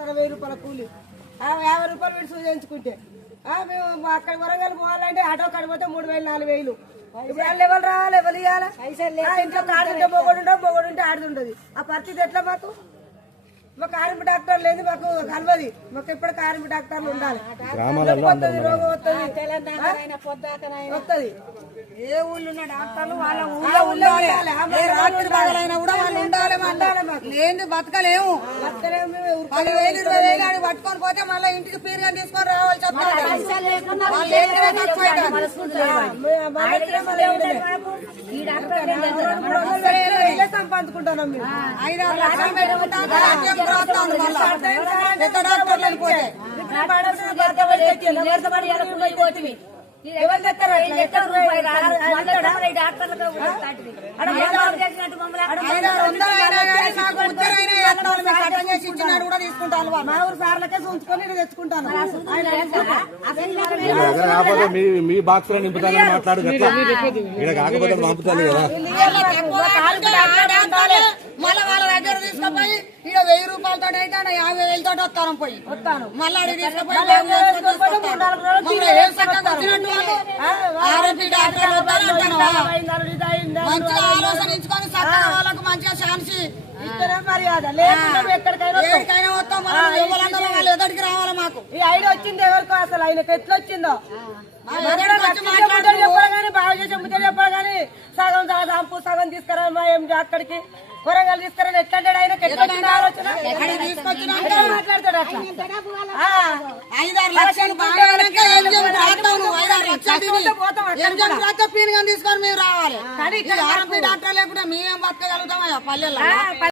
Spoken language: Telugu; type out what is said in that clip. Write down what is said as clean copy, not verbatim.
1000 రూపాయల కూలి 50 రూపాయలు పెట్టి సూచించుకుంటే మేము అక్కడ వరంగల్ పోవాలంటే ఆటో కడిపోతే 3000 4000 ఇప్పుడు వాళ్ళు ఎవరు రావాలి ఎవరు ఇవ్వాలి ఇంట్లో ఆడుంటే బొగడుంటే ఆడుతుంటది ఆ పరిస్థితి ఎట్లా మాకు మాకు కార్మిక డాక్టర్ లేదు మాకు కలవది మాకు ఎప్పుడు కార్మిక డాక్టర్లు ఉండాలి వస్తుంది రోగం వస్తుంది ఏ ఊళ్ళో ఉన్న డాక్టర్లు వాళ్ళ ఊళ్ళో లేని బతకలేము 10,000 20,000 పట్టుకొని పోతే మళ్ళీ ఇంటికి పీరుగా తీసుకొని రావాల్సి సంపాదించుకుంటున్నాం మేము 5-6 లక్షలు పెట్టుకుంటాం ఎవరు తెస్తారు మా ఊరు సార్లకే ఉంచుకొని తెచ్చుకుంటాను మీ బాక్స్ లో నింపుతానని మాట్లాడు ఇక్కడ కాకపోతే పంపుతాను కదా మళ్ళీ వాళ్ళ దగ్గర తీసుకుపోయి ఇక్కడ 1000 రూపాయలతో అయితే 50,000 తోటి వస్తాను మళ్ళీ అడిగి తీసుకుపోయి మంచిగా ఆలోచనించుకొని సత్తా వాళ్ళకు మంచిగా ఛాన్సీ మర్యాద ఎక్కడికైనా వస్తాం వాళ్ళు ఎదుటికి రావాలి మాకు ఈ ఐడియా వచ్చింది ఎవరికో అసలు ఆయనకు ఎట్లా వచ్చిందో చెప్పాలి కానీ బాగా చేసే ముచ్చట చెప్పాలి కానీ సగం సంపు సగం తీసుకురా ఏం అక్కడికి కూరగాయలు తీసుకురా ఎట్లా ఆయనకి ఎట్లా ఆలోచన మాట్లాడతాడు అట్లా 5-6 లక్షలు తీసుకొని మేము రావాలి డాక్టర్ లేకుండా మేమేం బతకగలుగుతామయ్యా పల్లెల్లో